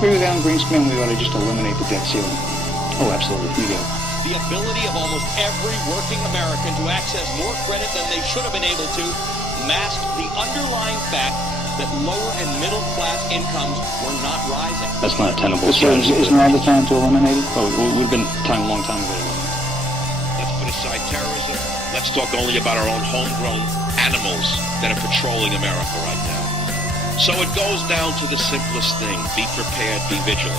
agree with Alan Greenspan, we ought to just eliminate the debt ceiling. Oh, absolutely. You go. The ability of almost every working American to access more credit than they should have been able to masked the underlying fact that lower and middle class incomes were not rising. That's not a tenable strategy. Isn't now the time to eliminate it? Oh, we've been a long time ago to eliminate it. Let's put aside terrorism. Let's talk only about our own homegrown animals that are patrolling America right now. So it goes down to the simplest thing. Be prepared, be vigilant.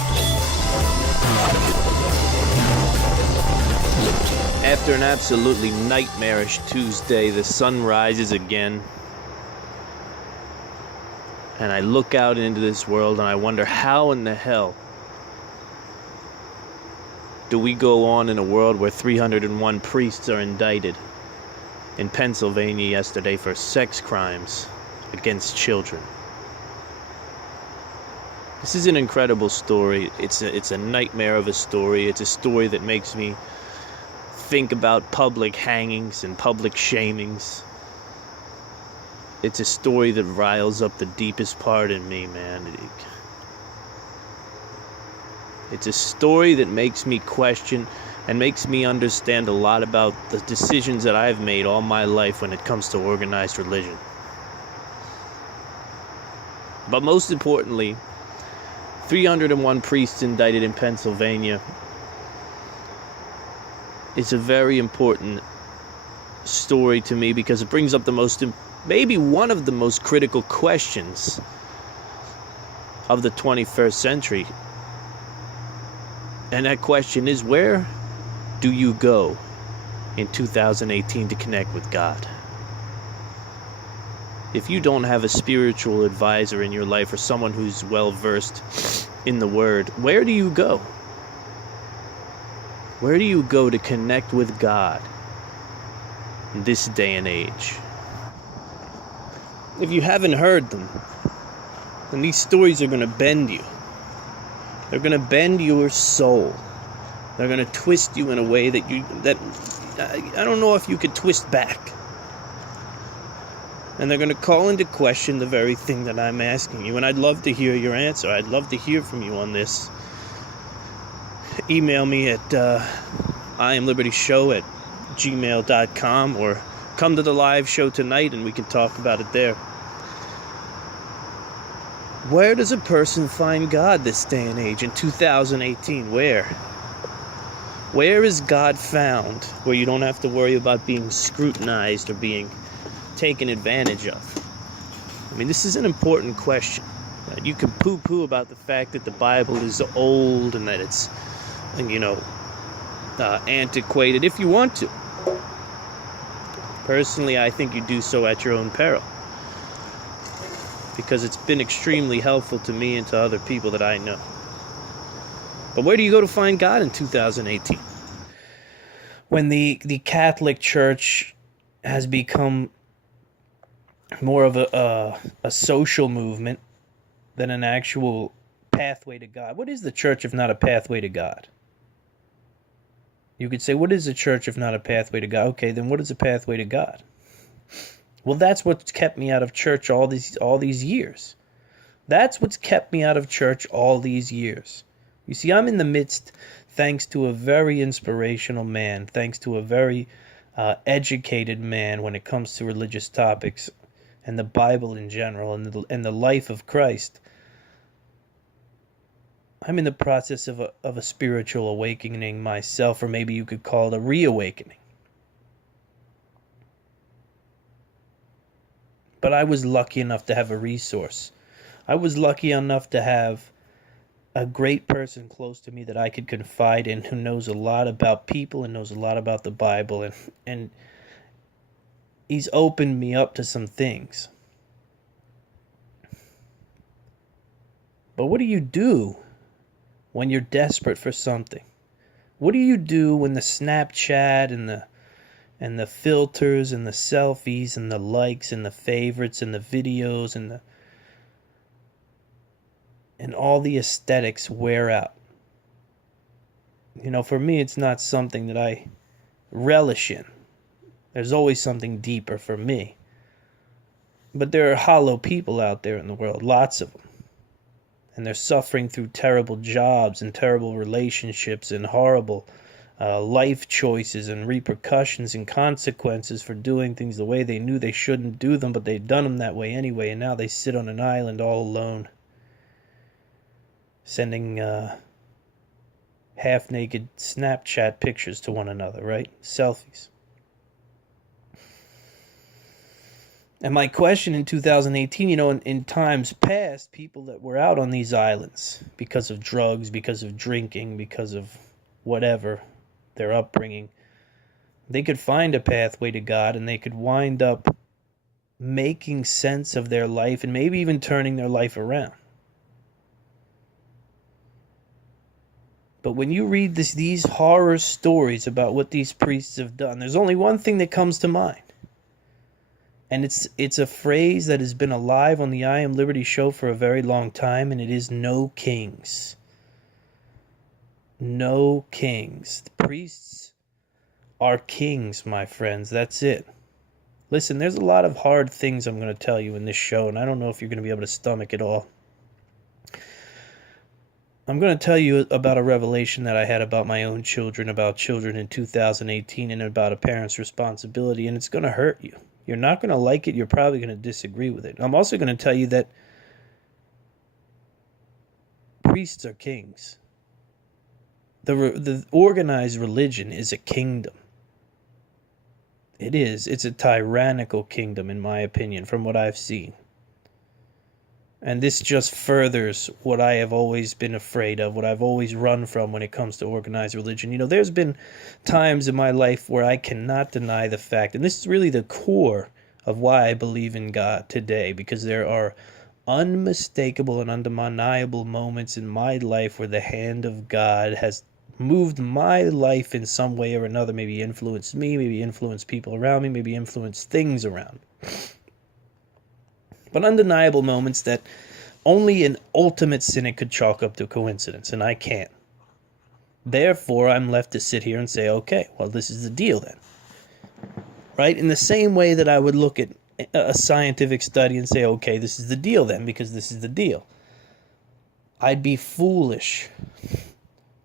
After an absolutely nightmarish Tuesday, the sun rises again. And I look out into this world and I wonder, how in the hell do we go on in a world where 301 priests are indicted in Pennsylvania yesterday for sex crimes against children? This is an incredible story. It's a nightmare of a story. It's a story that makes me think about public hangings and public shamings. It's a story that riles up the deepest part in me, man. It's a story that makes me question and makes me understand a lot about the decisions that I've made all my life when it comes to organized religion. But most importantly, 301 priests indicted in Pennsylvania is a very important story to me because it brings up maybe one of the most critical questions of the 21st century. And that question is, where do you go in 2018 to connect with God? If you don't have a spiritual advisor in your life or someone who's well versed in the Word, where do you go? Where do you go to connect with God in this day and age? If you haven't heard them, then these stories are going to bend you. They're going to bend your soul. They're going to twist you in a way that I don't know if you could twist back. And they're going to call into question the very thing that I'm asking you. And I'd love to hear your answer. I'd love to hear from you on this. Email me at iamlibertyshow@gmail.com or come to the live show tonight and we can talk about it there. Where does a person find God this day and age in 2018? Where? Where is God found where you don't have to worry about being scrutinized or being taken advantage of? I mean, this is an important question. You can poo-poo about the fact that the Bible is old and that it's, antiquated if you want to. Personally, I think you do so at your own peril, because it's been extremely helpful to me and to other people that I know. But where do you go to find God in 2018? When the Catholic Church has become more of a social movement than an actual pathway to God. What is the church if not a pathway to God? You could say, what is the church if not a pathway to God? Okay, then what is a pathway to God? Well, that's what's kept me out of church all these years. That's what's kept me out of church all these years. You see, I'm in the midst, thanks to a very inspirational man, thanks to a very educated man when it comes to religious topics and the Bible in general and the life of Christ. I'm in the process of a spiritual awakening myself, or maybe you could call it a reawakening. But I was lucky enough to have a resource. I was lucky enough to have a great person close to me that I could confide in, who knows a lot about people and knows a lot about the Bible, and he's opened me up to some things. But what do you do when you're desperate for something? What do you do when the Snapchat and the filters and the selfies and the likes and the favorites and the videos and all the aesthetics wear out? For me, it's not something that I relish in. There's always something deeper for me. But there are hollow people out there in the world, lots of them. and they're suffering through terrible jobs and terrible relationships and horrible life choices and repercussions and consequences for doing things the way they knew they shouldn't do them, but they've done them that way anyway, and now they sit on an island all alone, sending half-naked Snapchat pictures to one another, right? Selfies. And my question in 2018, in times past, people that were out on these islands because of drugs, because of drinking, because of whatever, their upbringing, they could find a pathway to God, and they could wind up making sense of their life and maybe even turning their life around. But when you read these horror stories about what these priests have done, there's only one thing that comes to mind. And it's a phrase that has been alive on the I Am Liberty show for a very long time, and it is no kings. No kings. The priests are kings, my friends. That's it. Listen, there's a lot of hard things I'm going to tell you in this show, and I don't know if you're going to be able to stomach it all. I'm going to tell you about a revelation that I had about my own children, about children in 2018, and about a parent's responsibility, and it's going to hurt you. You're not going to like it. You're probably going to disagree with it. I'm also going to tell you that priests are kings. The organized religion is a kingdom. It is. It's a tyrannical kingdom, in my opinion, from what I've seen. And this just furthers what I have always been afraid of, what I've always run from when it comes to organized religion. There's been times in my life where I cannot deny the fact, and this is really the core of why I believe in God today, because there are unmistakable and undeniable moments in my life where the hand of God has moved my life in some way or another, maybe influenced me, maybe influenced people around me, maybe influenced things around me. But undeniable moments that only an ultimate cynic could chalk up to coincidence, and I can't. Therefore, I'm left to sit here and say, okay, well, this is the deal then. Right? In the same way that I would look at a scientific study and say, okay, this is the deal then, because this is the deal. I'd be foolish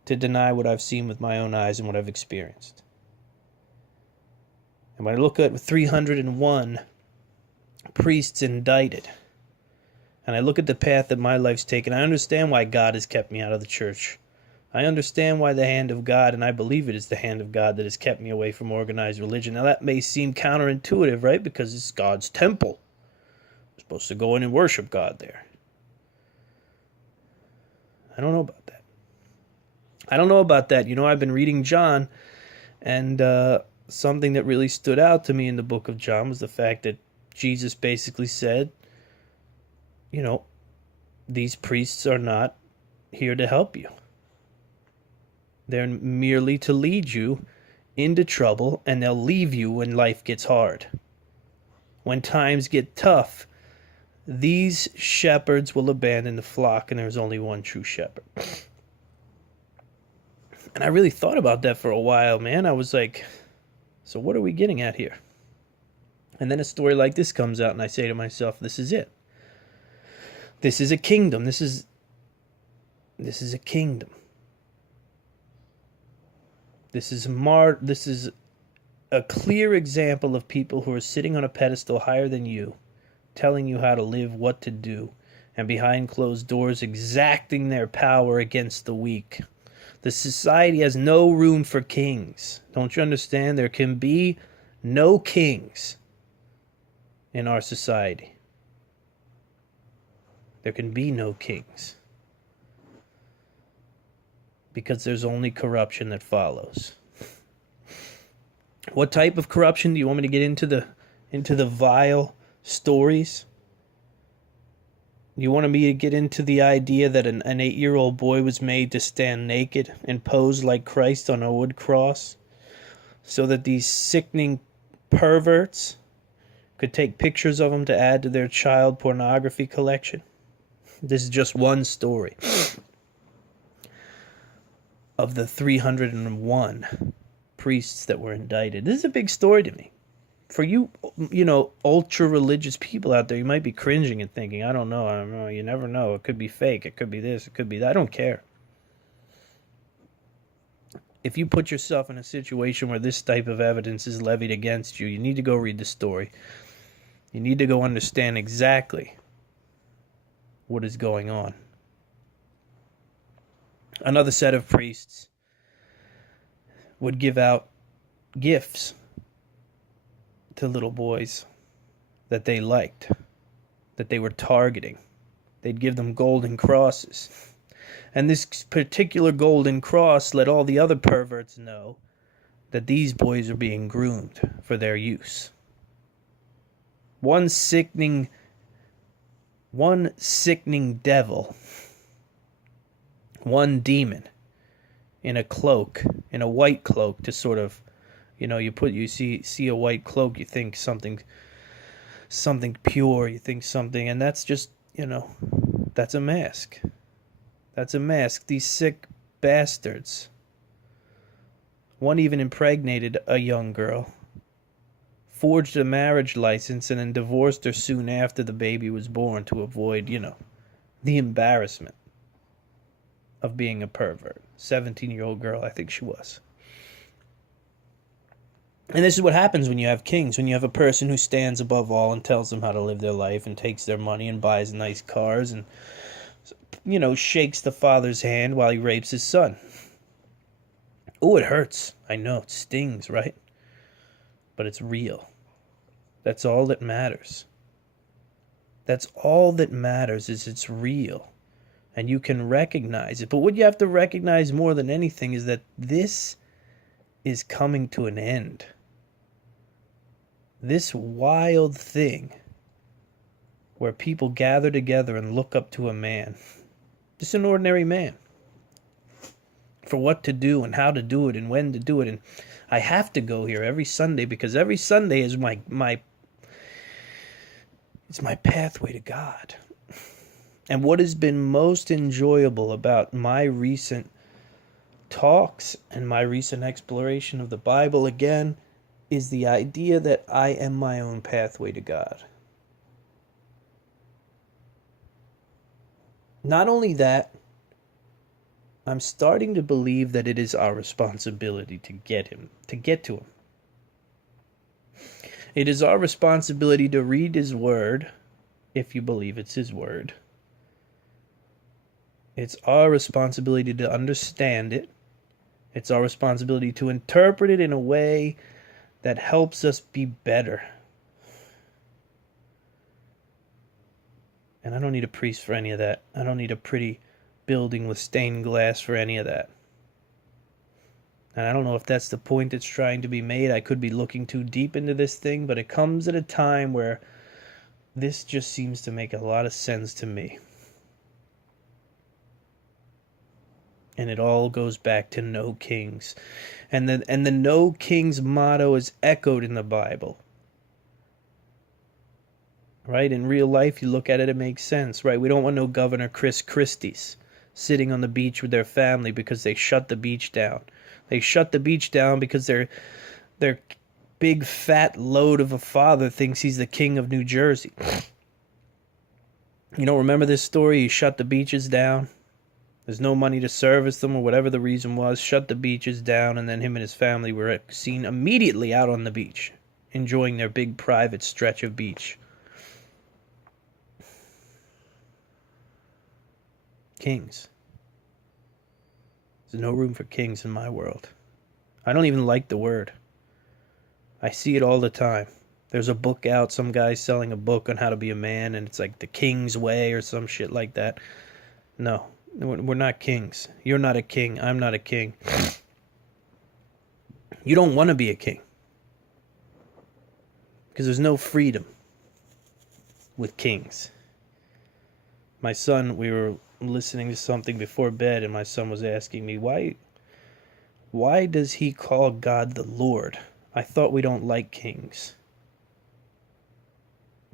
to deny what I've seen with my own eyes and what I've experienced. And when I look at 301 priests indicted, and I look at the path that my life's taken, I understand why God has kept me out of the church. I understand why the hand of God, and I believe it is the hand of God that has kept me away from organized religion. Now that may seem counterintuitive, right? Because it's God's temple. We're supposed to go in and worship God there. I don't know about that. I've been reading John, and something that really stood out to me in the book of John was the fact that Jesus basically said, these priests are not here to help you. They're merely to lead you into trouble, and they'll leave you when life gets hard. When times get tough, these shepherds will abandon the flock, and there's only one true shepherd. And I really thought about that for a while, man. I was like, so what are we getting at here? And then a story like this comes out, and I say to myself, this is it. This is a kingdom. This is a kingdom. This is a clear example of people who are sitting on a pedestal higher than you, telling you how to live, what to do, and behind closed doors exacting their power against the weak. The society has no room for kings. Don't you understand? There can be no kings in our society. There can be no kings. Because there's only corruption that follows. What type of corruption? Do you want me to get into the vile stories? You want me to get into the idea that an 8-year-old boy was made to stand naked and pose like Christ on a wood cross, so that these sickening perverts could take pictures of him to add to their child pornography collection? This is just one story of the 301 priests that were indicted. This is a big story to me. For you, ultra religious people out there, you might be cringing and thinking, I don't know, you never know. It could be fake, it could be this, it could be that. I don't care. If you put yourself in a situation where this type of evidence is levied against you, you need to go read the story. You need to go understand exactly what is going on. Another set of priests would give out gifts to little boys that they liked, that they were targeting. They'd give them golden crosses. And this particular golden cross let all the other perverts know that these boys are being groomed for their use. One sickening devil, one demon in a cloak, in a white cloak, to sort of, you see a white cloak, you think something pure, you think something, and that's just, that's a mask. That's a mask. These sick bastards. One even impregnated a young girl, forged a marriage license, and then divorced her soon after the baby was born to avoid, the embarrassment of being a pervert. 17-year-old girl, I think she was. And this is what happens when you have kings, when you have a person who stands above all and tells them how to live their life and takes their money and buys nice cars and, shakes the father's hand while he rapes his son. Oh, it hurts. I know, it stings, right? But it's real. That's all that matters. That's all that matters, is it's real. And you can recognize it. But what you have to recognize more than anything is that this is coming to an end. This wild thing where people gather together and look up to a man, just an ordinary man, for what to do and how to do it and when to do it. And I have to go here every Sunday because every Sunday is it's my pathway to God. And what has been most enjoyable about my recent talks and my recent exploration of the Bible again is the idea that I am my own pathway to God. Not only that, I'm starting to believe that it is our responsibility to get to him. It is our responsibility to read his word, if you believe it's his word. It's our responsibility to understand it. It's our responsibility to interpret it in a way that helps us be better. And I don't need a priest for any of that. I don't need a pretty building with stained glass for any of that. And I don't know if that's the point that's trying to be made. I could be looking too deep into this thing, but it comes at a time where this just seems to make a lot of sense to me. And it all goes back to no kings. And the no kings motto is echoed in the Bible. Right? In real life, you look at it, it makes sense, right? We don't want no Governor Chris Christie's sitting on the beach with their family because they shut the beach down. They shut the beach down because their big fat load of a father thinks he's the king of New Jersey. Remember this story? He shut the beaches down. There's no money to service them or whatever the reason was. Shut the beaches down, and then him and his family were seen immediately out on the beach, enjoying their big private stretch of beach. Kings. There's no room for kings in my world. I don't even like the word. I see it all the time. There's a book out, some guy's selling a book on how to be a man, and it's like the king's way or some shit like that. No, we're not kings. You're not a king. I'm not a king. You don't want to be a king. Because there's no freedom with kings. My son, we were listening to something before bed, and my son was asking me, why does he call God the Lord? I thought we don't like kings.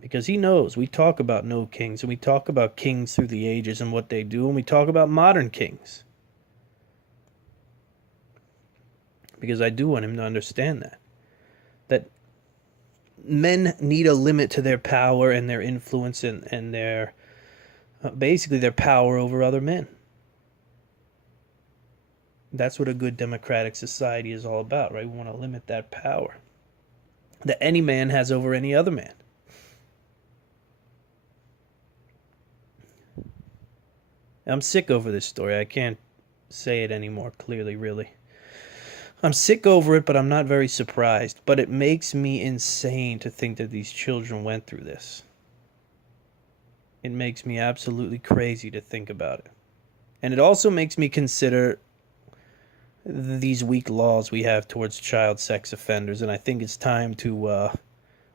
Because he knows we talk about no kings, and we talk about kings through the ages and what they do, and we talk about modern kings. Because I do want him to understand that men need a limit to their power and their influence and their basically their power over other men. That's what a good democratic society is all about, right? We want to limit that power that any man has over any other man. I'm sick over this story. I can't say it any more clearly, really. I'm sick over it, but I'm not very surprised. But it makes me insane to think that these children went through this. It makes me absolutely crazy to think about it. And it also makes me consider these weak laws we have towards child sex offenders. And I think it's time to...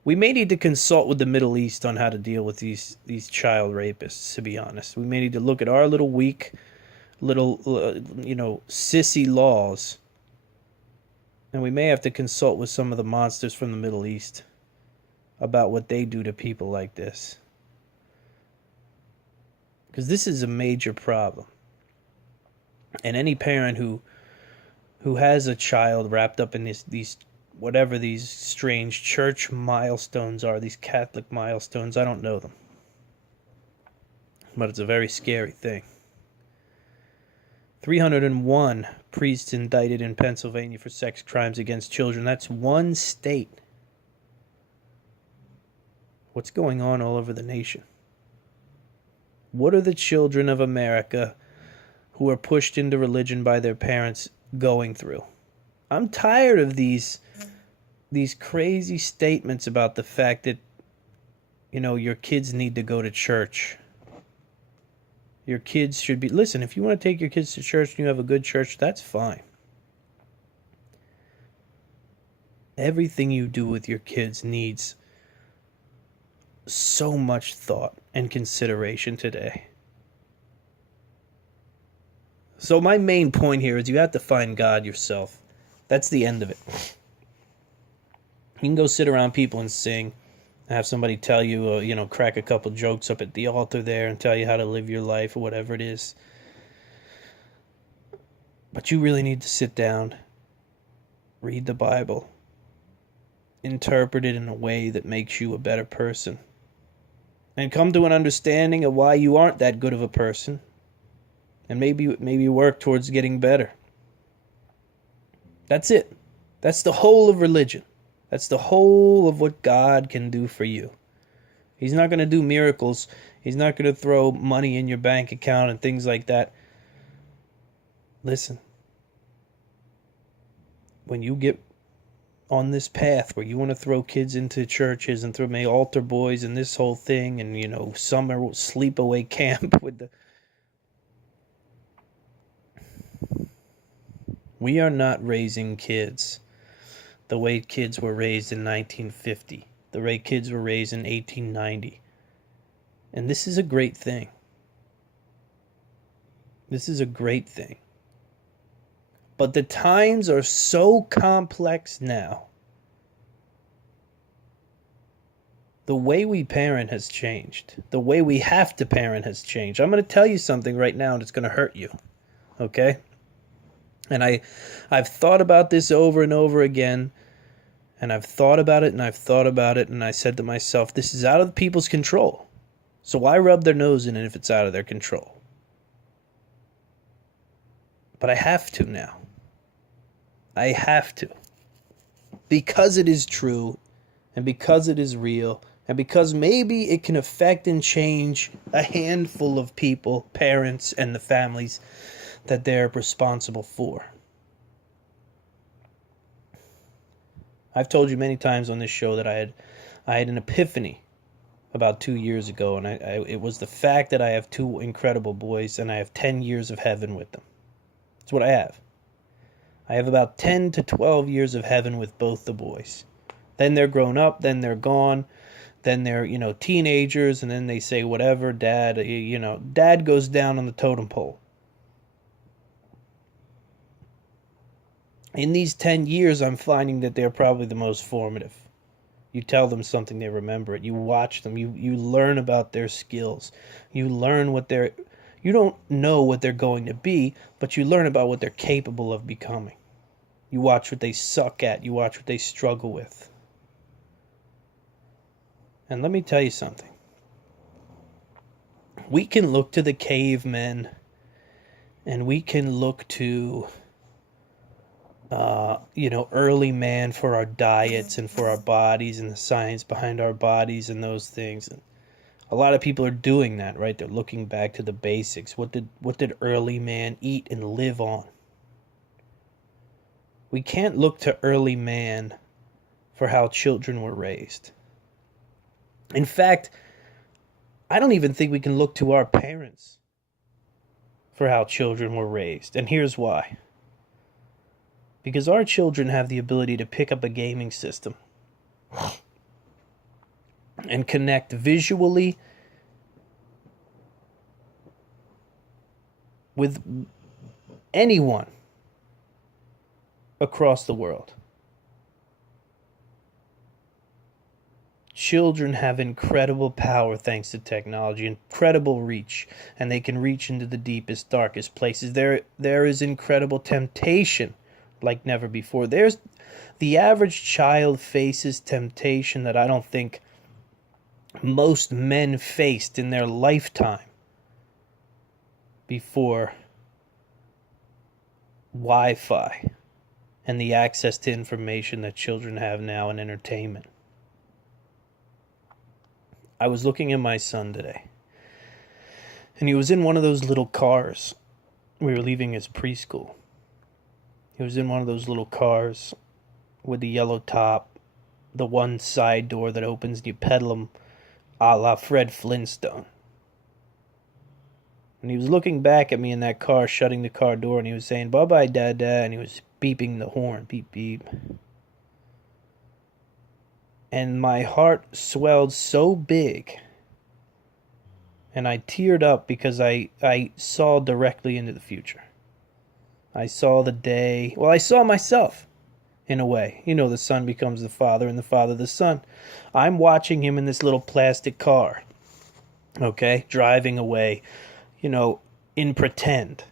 we may need to consult with the Middle East on how to deal with these child rapists, to be honest. We may need to look at our little weak, little, sissy laws. And we may have to consult with some of the monsters from the Middle East about what they do to people like this. Because this is a major problem. And any parent who has a child wrapped up in these whatever these strange church milestones are, these Catholic milestones, I don't know them. But it's a very scary thing. 301 priests indicted in Pennsylvania for sex crimes against children. That's one state. What's going on all over the nation? What are the children of America who are pushed into religion by their parents going through? I'm tired of these crazy statements about the fact that, your kids need to go to church. Your kids should be... Listen, if you want to take your kids to church and you have a good church, that's fine. Everything you do with your kids needs so much thought and consideration today. So my main point here is you have to find God yourself. That's the end of it. You can go sit around people and sing, have somebody tell you, crack a couple jokes up at the altar there and tell you how to live your life or whatever it is. But you really need to sit down, read the Bible, interpret it in a way that makes you a better person, and come to an understanding of why you aren't that good of a person, and maybe work towards getting better. That's it. That's the whole of religion. That's the whole of what God can do for you. He's not going to do miracles. He's not going to throw money in your bank account and things like that. Listen, when you get on this path where you want to throw kids into churches and throw altar boys and this whole thing and, summer sleepaway camp with the... We are not raising kids the way kids were raised in 1950, the way kids were raised in 1890. And this is a great thing. This is a great thing. But the times are so complex now. The way we parent has changed. The way we have to parent has changed. I'm going to tell you something right now and it's going to hurt you. Okay? And I've thought about this over and over again, and I've thought about it, and I've thought about it, and I said to myself, this is out of people's control. So why rub their nose in it if it's out of their control? But I have to now. I have to. Because it is true, and because it is real, and because maybe it can affect and change a handful of people, parents, and the families that they're responsible for. I've told you many times on this show that I had an epiphany about 2 years ago, and it was the fact that I have two incredible boys and I have 10 years of heaven with them. That's what I have. I have about 10 to 12 years of heaven with both the boys. Then they're grown up, then they're gone, then they're, teenagers, and then they say, whatever, Dad, Dad goes down on the totem pole. In these 10 years, I'm finding that they're probably the most formative. You tell them something, they remember it. You watch them. You learn about their skills. You learn you don't know what they're going to be, but you learn about what they're capable of becoming. You watch what they suck at. You watch what they struggle with. And let me tell you something. We can look to the cavemen, and we can look to, early man for our diets and for our bodies and the science behind our bodies and those things. And a lot of people are doing that, right? They're looking back to the basics. What did early man eat and live on? We can't look to early man for how children were raised. In fact, I don't even think we can look to our parents for how children were raised. And here's why. Because our children have the ability to pick up a gaming system and connect visually with anyone across the world. Children have incredible power thanks to technology, incredible reach, and they can reach into the deepest, darkest places. There is incredible temptation like never before. There's the average child faces temptation that I don't think most men faced in their lifetime before Wi-Fi and the access to information that children have now in entertainment. I was looking at my son today, and he was in one of those little cars. We were leaving his preschool. He was in one of those little cars with the yellow top, the one side door that opens and you pedal him a la Fred Flintstone. And he was looking back at me in that car, shutting the car door, and he was saying, "Bye-bye, Dada," and he was beeping the horn, beep, beep. And my heart swelled so big, and I teared up because I saw directly into the future. I saw the day, well, I saw myself, in a way. You know, the son becomes the father, and the father the son. I'm watching him in this little plastic car, okay, driving away, in pretend.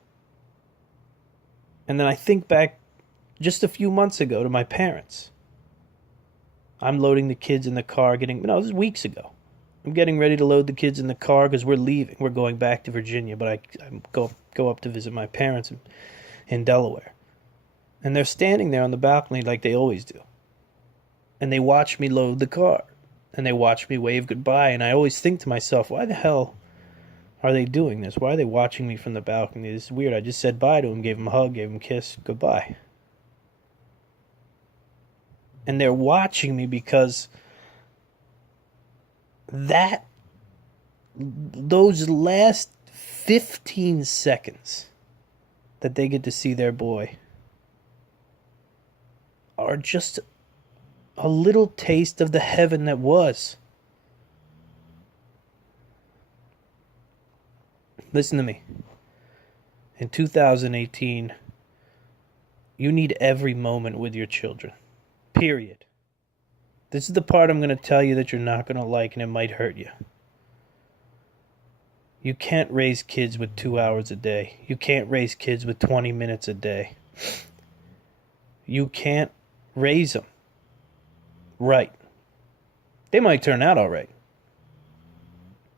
And then I think back just a few months ago to my parents. I'm loading the kids in the car, this is weeks ago. I'm getting ready to load the kids in the car because we're leaving. We're going back to Virginia, but I go up to visit my parents in Delaware. And they're standing there on the balcony like they always do. And they watch me load the car. And they watch me wave goodbye. And I always think to myself, why the hell are they doing this? Why are they watching me from the balcony? This is weird. I just said bye to them, gave them a hug, gave them a kiss, goodbye. And they're watching me because those last 15 seconds that they get to see their boy are just a little taste of the heaven that was. Listen to me. In 2018, you need every moment with your children. Period. This is the part I'm going to tell you that you're not going to like and it might hurt you. You can't raise kids with 2 hours a day. You can't raise kids with 20 minutes a day. You can't raise them right. They might turn out all right.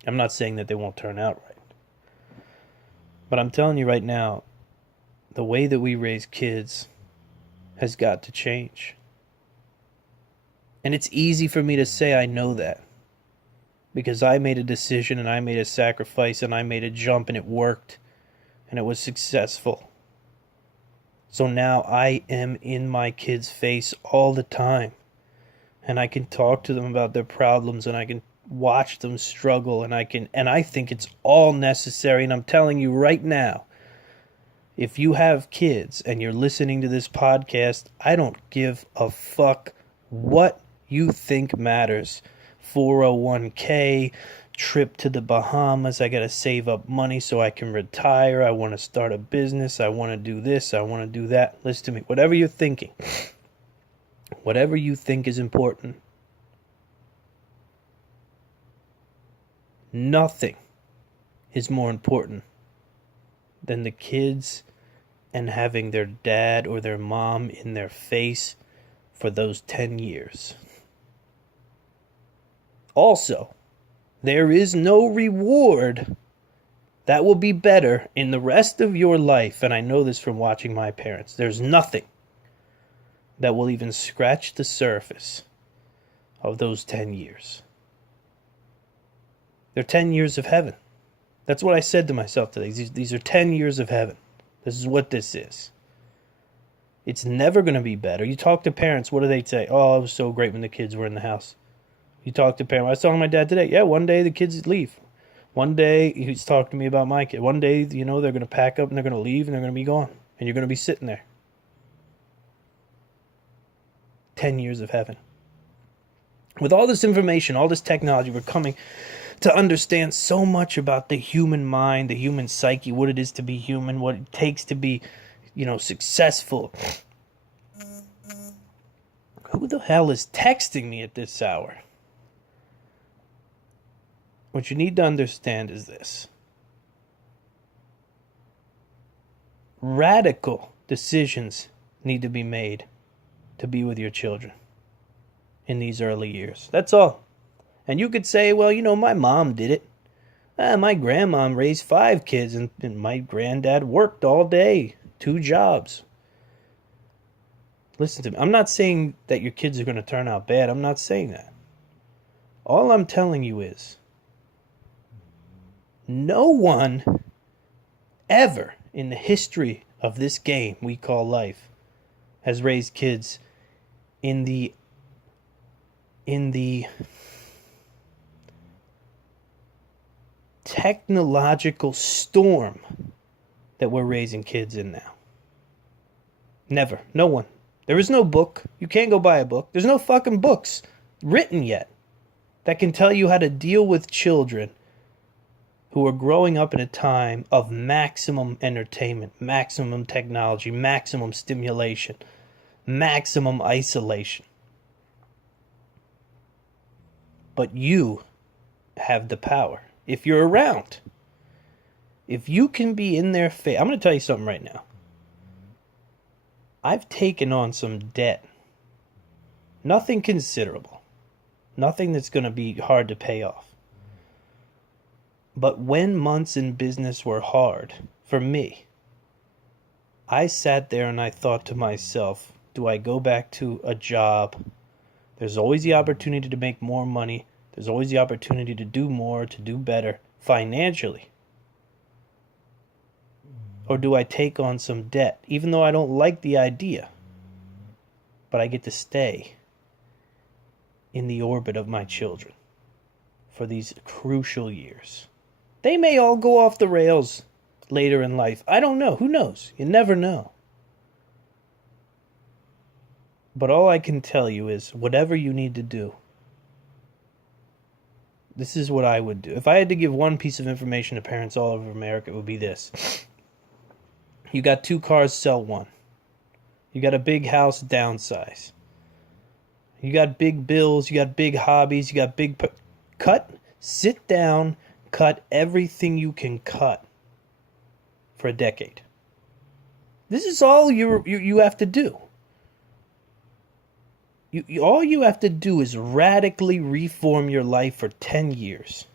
I'm not saying that they won't turn out right. But I'm telling you right now, the way that we raise kids has got to change. And it's easy for me to say I know that. Because I made a decision and I made a sacrifice and I made a jump and it worked. And it was successful. So now I am in my kids' face all the time. And I can talk to them about their problems and I can watch them struggle and I think it's all necessary. And I'm telling you right now, if you have kids and you're listening to this podcast, I don't give a fuck what you think matters. 401k, trip to the Bahamas, I gotta save up money so I can retire, I want to start a business, I want to do this, I want to do that. Listen to me, whatever you're thinking, whatever you think is important, nothing is more important than the kids and having their dad or their mom in their face for those 10 years. Also, there is no reward that will be better in the rest of your life, and I know this from watching my parents. There's nothing that will even scratch the surface of those 10 years. They're 10 years of heaven. That's what I said to myself today. These are 10 years of heaven. This is what this is. It's never going to be better. You talk to parents, what do they say? Oh, it was so great when the kids were in the house. You talk to parents. I was telling my dad today, yeah, one day the kids leave. One day, he's talking to me about my kid. One day, they're going to pack up and they're going to leave and they're going to be gone. And you're going to be sitting there. 10 years of heaven. With all this information, all this technology, we're coming to understand so much about the human mind, the human psyche, what it is to be human, what it takes to be, successful. Who the hell is texting me at this hour? What you need to understand is this. Radical decisions need to be made to be with your children in these early years. That's all. And you could say, well, my mom did it. My grandmom raised 5 kids, and my granddad worked all day, 2 jobs. Listen to me. I'm not saying that your kids are going to turn out bad. I'm not saying that. All I'm telling you is, no one ever in the history of this game we call life has raised kids in the technological storm that we're raising kids in now. Never. No one. There is no book. You can't go buy a book. There's no fucking books written yet that can tell you how to deal with children who are growing up in a time of maximum entertainment, maximum technology, maximum stimulation, maximum isolation. But you have the power. If you're around, if you can be in their face, I'm going to tell you something right now. I've taken on some debt. Nothing considerable. Nothing that's going to be hard to pay off. But when months in business were hard for me, I sat there and I thought to myself, do I go back to a job? There's always the opportunity to make more money. There's always the opportunity to do more, to do better financially. Or do I take on some debt, even though I don't like the idea, but I get to stay in the orbit of my children for these crucial years? They may all go off the rails later in life. I don't know. Who knows? You never know. But all I can tell you is, whatever you need to do, this is what I would do. If I had to give one piece of information to parents all over America, it would be this. You got 2 cars, sell 1. You got a big house, downsize. You got big bills, you got big hobbies, you got big... Sit down, cut everything you can cut for a decade. This is all you have to do. All you have to do is radically reform your life for 10 years.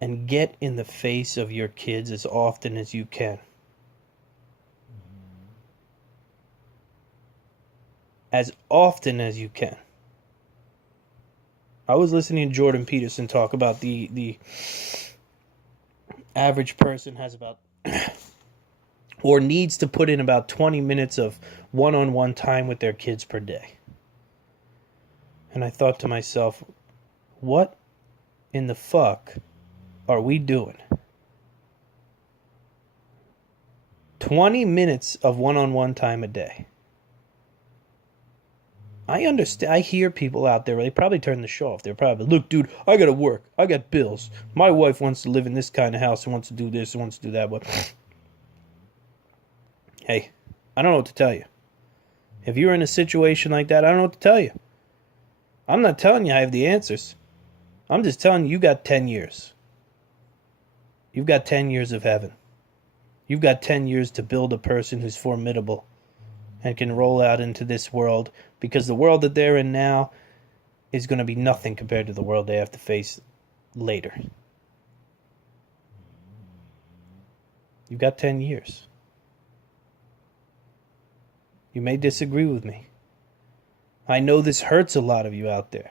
And get in the face of your kids as often as you can. As often as you can. I was listening to Jordan Peterson talk about the average person has about or needs to put in about 20 minutes of one-on-one time with their kids per day. And I thought to myself, what in the fuck are we doing? 20 minutes of one-on-one time a day. I understand. I hear people out there, they probably turn the show off. They're probably, look, dude, I gotta work. I got bills. My wife wants to live in this kind of house and wants to do this and wants to do that. But hey, I don't know what to tell you. If you're in a situation like that, I don't know what to tell you. I'm not telling you I have the answers. I'm just telling you, you got 10 years. You've got 10 years of heaven. You've got 10 years to build a person who's formidable and can roll out into this world, because the world that they're in now is going to be nothing compared to the world they have to face later. You've got 10 years. You may disagree with me. I know this hurts a lot of you out there.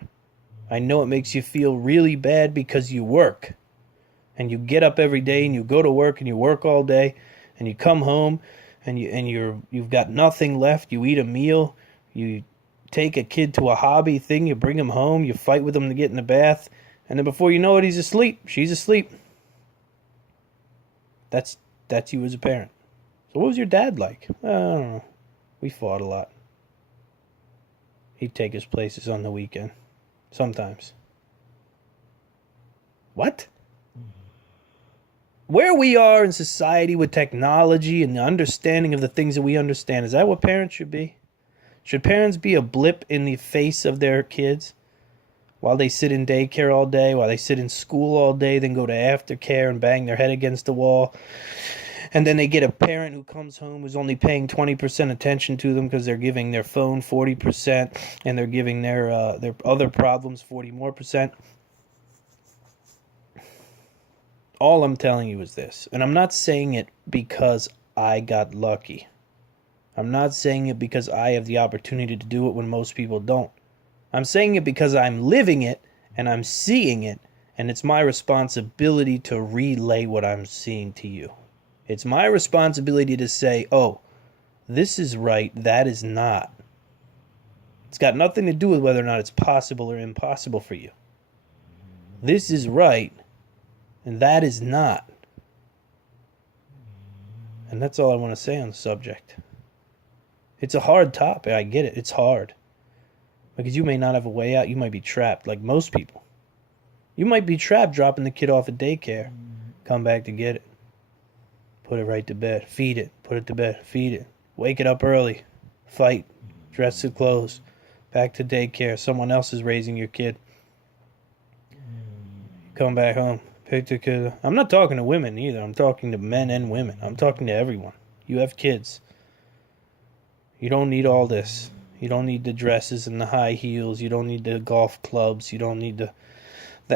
I know it makes you feel really bad because you work. And you get up every day and you go to work and you work all day and you come home and you've got nothing left. You eat a meal, you take a kid to a hobby thing, you bring him home, you fight with him to get in the bath, and then before you know it, he's asleep. She's asleep. That's you as a parent. So what was your dad like? I don't know. We fought a lot. He'd take us places on the weekend. Sometimes. What? Where we are in society with technology and the understanding of the things that we understand, is that what parents should be? Should parents be a blip in the face of their kids while they sit in daycare all day, while they sit in school all day, then go to aftercare and bang their head against the wall? And then they get a parent who comes home who's only paying 20% attention to them because they're giving their phone 40% and they're giving their other problems 40 more percent. All I'm telling you is this, and I'm not saying it because I got lucky. I'm not saying it because I have the opportunity to do it when most people don't. I'm saying it because I'm living it and I'm seeing it, and it's my responsibility to relay what I'm seeing to you. It's my responsibility to say, oh, this is right, that is not. It's got nothing to do with whether or not it's possible or impossible for you. This is right, and that is not. And that's all I want to say on the subject. It's a hard topic, I get it, it's hard. Because you may not have a way out, you might be trapped, like most people. You might be trapped dropping the kid off at daycare, come back to get it. Put it right to bed. Feed it. Put it to bed. Feed it. Wake it up early. Fight. Dress the clothes. Back to daycare. Someone else is raising your kid. Come back home. Pick the kid up. I'm not talking to women either. I'm talking to men and women. I'm talking to everyone. You have kids. You don't need all this. You don't need the dresses and the high heels. You don't need the golf clubs. You don't need the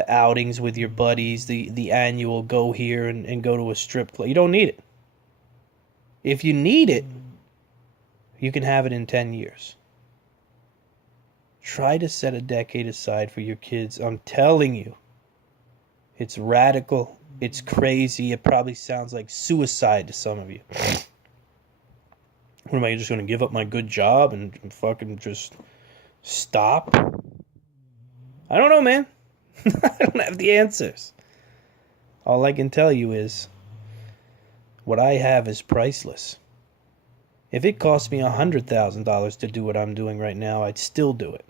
outings with your buddies, the annual go here and go to a strip club. You don't need it. If you need it, you can have it in 10 years. Try to set a decade aside for your kids. I'm telling you, it's radical, it's crazy, it probably sounds like suicide to some of you. What, am I just going to give up my good job and fucking just stop? I don't know, man. I don't have the answers. All I can tell you is what I have is priceless. If it cost me $100,000 to do what I'm doing right now, I'd still do it.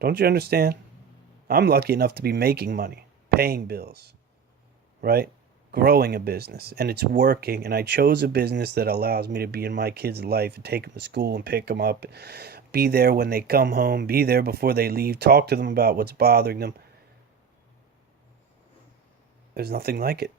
Don't you understand? I'm lucky enough to be making money, paying bills, right? Growing a business, and it's working, and I chose a business that allows me to be in my kids' life and take them to school and pick them up, be there when they come home, be there before they leave, talk to them about what's bothering them. There's nothing like it.